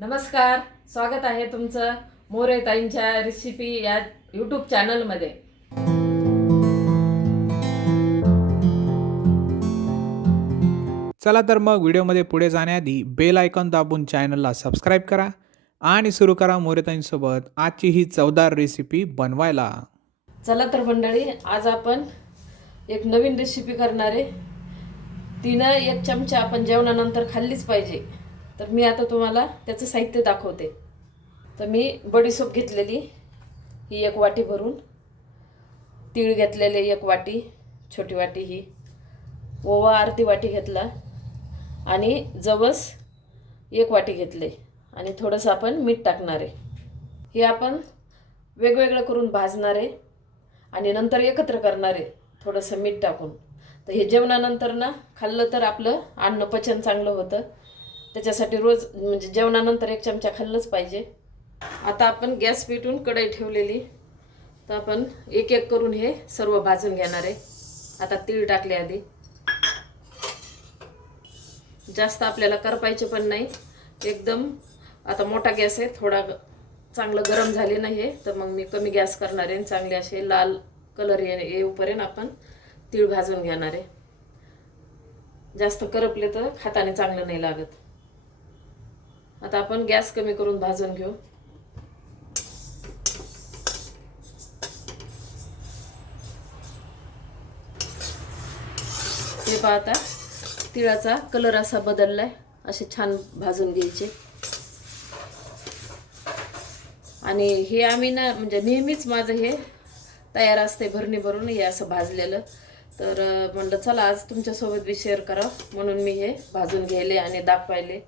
नमस्कार स्वागत आहे तुमचं मोरे ताईंच्या रेसिपी या यूट्यूब चॅनलमध्ये चला तर मग व्हिडिओमध्ये पुढे जाण्याआधी बेल आयकॉन दाबून चॅनलला सबस्क्राईब करा आणि सुरू करा मोरेताईंसोबत आजची ही चवदार रेसिपी बनवायला. चला तर मंडळी आज आपण एक नवीन रेसिपी करणार आहे. तिनं एक चमचा आपण जेवणानंतर खाल्लीच पाहिजे. तर मी आता तुम्हाला त्याचं साहित्य दाखवते. तर मी बडीसोप घेतलेली ही एक वाटी भरून तीळ घेतलेले एक वाटी छोटी वाटी ही ओवा अर्धी वाटी घेतला आणि जवस एक वाटी घेतले आणि थोडंसं आपण मीठ टाकणार आहे. हे आपण वेगवेगळं करून भाजणार आहे आणि नंतर एकत्र करणार आहे थोडंसं मीठ टाकून. तर हे जेवणानंतर ना खाल्लं तर आपलं अन्न पचन चांगलं होतं. त्याच्यासाठी रोज म्हणजे जेवणानंतर एक चमचा खाल्लंच पाहिजे. आता आपण गॅस पेटून कढई ठेवलेली. तर आपण एक एक करून हे सर्व भाजून घेणार आहे. आता तीळ टाकले आधी. जास्त आपल्याला करपायचे पण नाही. एकदम आता मोठा गॅस आहे थोडा चांगलं गरम झाले नाही आहे तर मग मी कमी गॅस करणार आहे आणि चांगले असे लाल कलर ये येऊपर्यंत आपण तीळ भाजून घेणार आहे. जास्त करपले तर हाताने चांगलं नाही लागत. आता आपण गॅस कमी करून भाजून घेऊ. हे पाहता तिळाचा कलर असा बदललाय. असे छान भाजून घ्यायचे. आणि हे आम्ही ना म्हणजे नेहमीच माझं हे तयार असते भरणी भरून हे असं भाजलेलं. तर म्हणलं चला आज तुमच्यासोबत बी शेअर करा म्हणून मी हे भाजून घ्यायले आणि दाखवायले.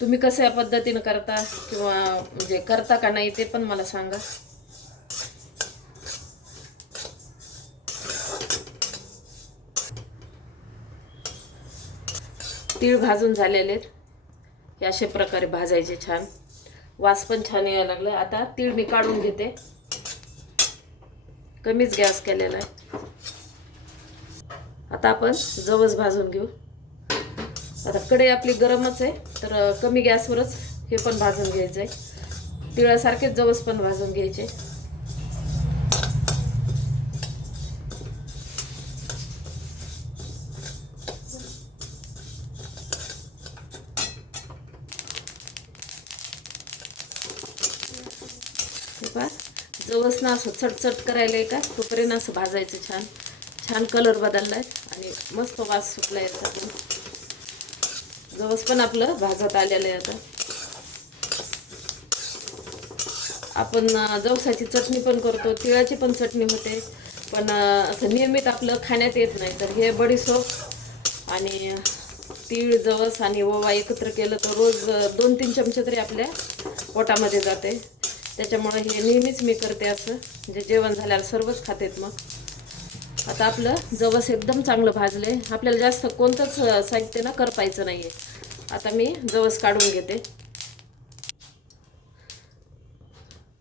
तुम्ही कसं या पद्धतीनं करता किंवा म्हणजे करता का नाही ते पण मला सांगा. तीळ भाजून झालेले आहेत. हे अशा प्रकारे भाजायचे छान. वास पण छान यायला लागलं. आता तीळ मी काढून घेते. कमीच गॅस केलेला आहे. आता आपण जवस भाजून घेऊ. आता कढई आपली गरमच आहे तर कमी गॅसवरच हे पण भाजून घ्यायचं आहे. तिळासारखेच जवस पण भाजून घ्यायचे. जवस ना असं चटचट करायला आहे का तोपर्यंत असं भाजायचं छान. छान कलर बदललाय आणि मस्त वास सुटला त्यातून जवस पण आपलं भाजत आलेलं आहे आता. आपण जवसाची चटणी पण करतो तिळाची पण चटणी होते. पण असं नियमित आपलं खाण्यात येत नाही. तर हे बडीसोप आणि तीळ जवस आणि ओवा एकत्र केलं तर रोज दोन तीन चमचे तरी आपल्या पोटामध्ये जाते. त्याच्यामुळे हे नेहमीच मी करते असं. म्हणजे जेवण झाल्यावर सर्वच खातेत मग. आता आपलं जवस एकदम चांगलं भाजलं आहे आपल्याला जास्त कोणतंच साहित्य ना करपायचं नाही आहे आता मी जवस काढून घेते.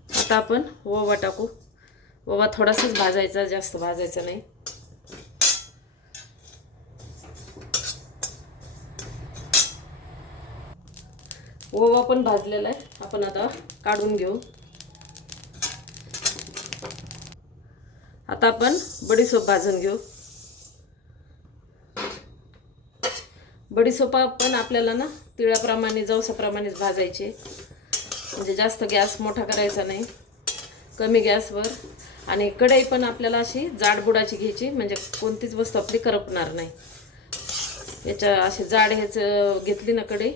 आता आपण ओवा टाकू. ओवा थोडासाच भाजायचा जास्त भाजायचा नाही. ओवा पण भाजलेला आहे. आपण आता काढून घेऊ. आता आपण बडीसोप भाजून घेऊ. बडीसोपा पण आपल्याला ना तिळाप्रमाणे जवसाप्रमाणेच भाजायचे. म्हणजे जास्त गॅस मोठा करायचा नाही. कमी गॅसवर. आणि कढई पण आपल्याला अशी जाडबुडाची घ्यायची म्हणजे कोणतीच वस्तू आपली करपणार नाही. याच्या अशी जाड ह्याचं घेतली ना कढई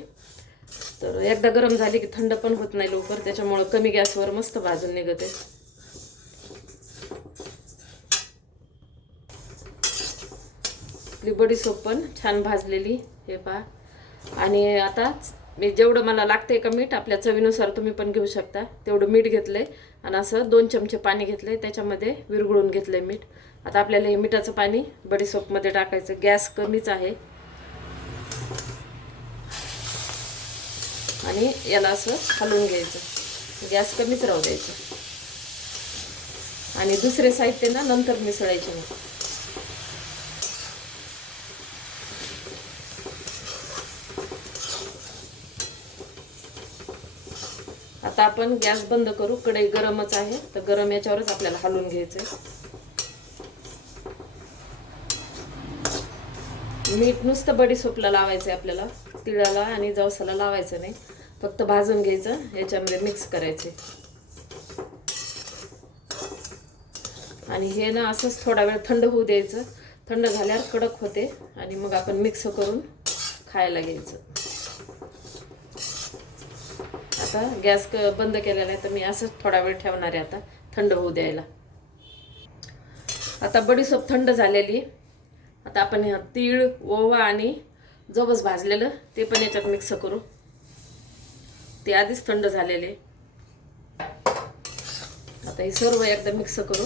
तर एकदा गरम झाली की थंड पण होत नाही लवकर त्याच्यामुळं कमी गॅसवर मस्त भाजून निघते. आपली बडीसोप पण छान भाजलेली हे पहा. आणि आता मी जेवढं मला लागते का मीठ आपल्या चवीनुसार तुम्ही पण घेऊ शकता. तेवढं मीठ घेतलंय आणि असं दोन चमचे पाणी घेतलंय त्याच्यामध्ये विरघळून घेतलंय मीठ. आता आपल्याला हे मिठाचं पाणी बडीसोपमध्ये टाकायचं. गॅस कमीच आहे. आणि याला असं हलवून घ्यायचं. गॅस कमीच राहू द्यायचं. आणि दुसरे साहित्य ना नंतर मिसळायचे आता आपण गॅस बंद करू. कढई गरमच आहे. तर गरम याच्यावरच आपल्याला हलवून घ्यायचंय. मीठ नुसतं बडीसोपला लावायचंय आपल्याला. तिळाला आणि जवसाला लावायचं नाही. फक्त भाजून घ्यायचं. याच्यामध्ये मिक्स करायचे आणि हे ना असंच थोडा वेळ थंड होऊ द्यायचं. थंड झाल्यावर कडक होते. आणि मग आपण मिक्स करून खायला घ्यायचं. आता गॅस क- बंद केलेला आहे तर मी असंच थोडा वेळ ठेवणार आहे आता. थंड होऊ द्यायला. आता बडीसोप थंड झालेली आता आपण ह्या तीळ ओवा आणि जवस भाजलेलं ते पण याच्यात मिक्स करू. ते आधीच थंड झालेले आता हे सर्व एकदा मिक्स करू.